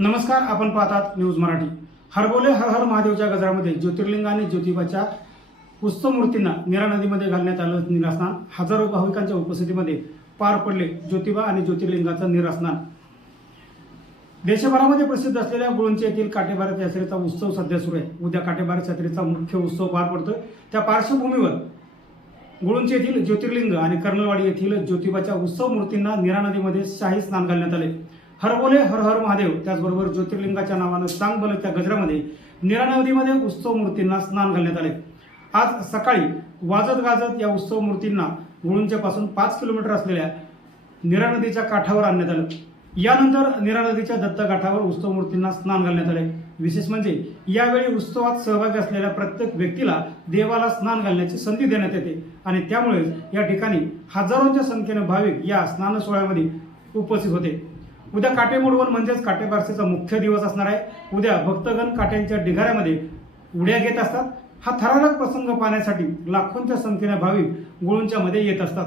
नमस्कार आपण पाहतात न्यूज मराठी. हरबोले हर हर महादेवच्या गजरामध्ये ज्योतिर्लिंग आणि ज्योतिबाच्या उत्सव मूर्तींना निरा नदीमध्ये घालण्यात आलं निरास्नान. हजारो भाविकांच्या उपस्थितीमध्ये पार पडले ज्योतिबा आणि ज्योतिर्लिंगाचं निरास्नान. देशभरामध्ये प्रसिद्ध असलेल्या गुळुंचे येथील काटेभारत यात्रेचा उत्सव सध्या सुरू आहे. उद्या काटेभारत यात्रेचा मुख्य उत्सव पार पडतोय. त्या पार्श्वभूमीवर गुळूंचे येथील ज्योतिर्लिंग आणि कर्नलवाडी येथील ज्योतिबाच्या उत्सव मूर्तींना निरा नदीमध्ये शाही स्नान घालण्यात आले. हरबोले हर हर महादेव. त्याचबरोबर ज्योतिर्लिंगाच्या नावानं सांग त्या गजरामध्ये निरा नदीमध्ये उत्सव मूर्तींना स्नान घालण्यात आले. आज सकाळी वाजत गाजत या उत्सव मूर्तींना गुळूंच्या पासून पाच किलोमीटर असलेल्या निरा नदीच्या काठावर आणण्यात आलं. यानंतर निरा नदीच्या दत्तघाटावर उत्सव मूर्तींना स्नान घालण्यात आले. विशेष म्हणजे यावेळी उत्सवात सहभागी असलेल्या प्रत्येक व्यक्तीला देवाला स्नान घालण्याची संधी देण्यात येते आणि त्यामुळेच या ठिकाणी हजारोंच्या संख्येने भाविक या स्नान सोहळ्यामध्ये उपस्थित होते. उद्या काटे मोडवण म्हणजेच काटेबारसेचा मुख्य दिवस असणार आहे उद्या भक्तगण काट्यांच्या ढिगाऱ्यामध्ये उड्या घेत असतात हा थरारक प्रसंग पाहण्यासाठी लाखोंच्या संख्येने भाविक गुळूंच्या मध्ये येत असतात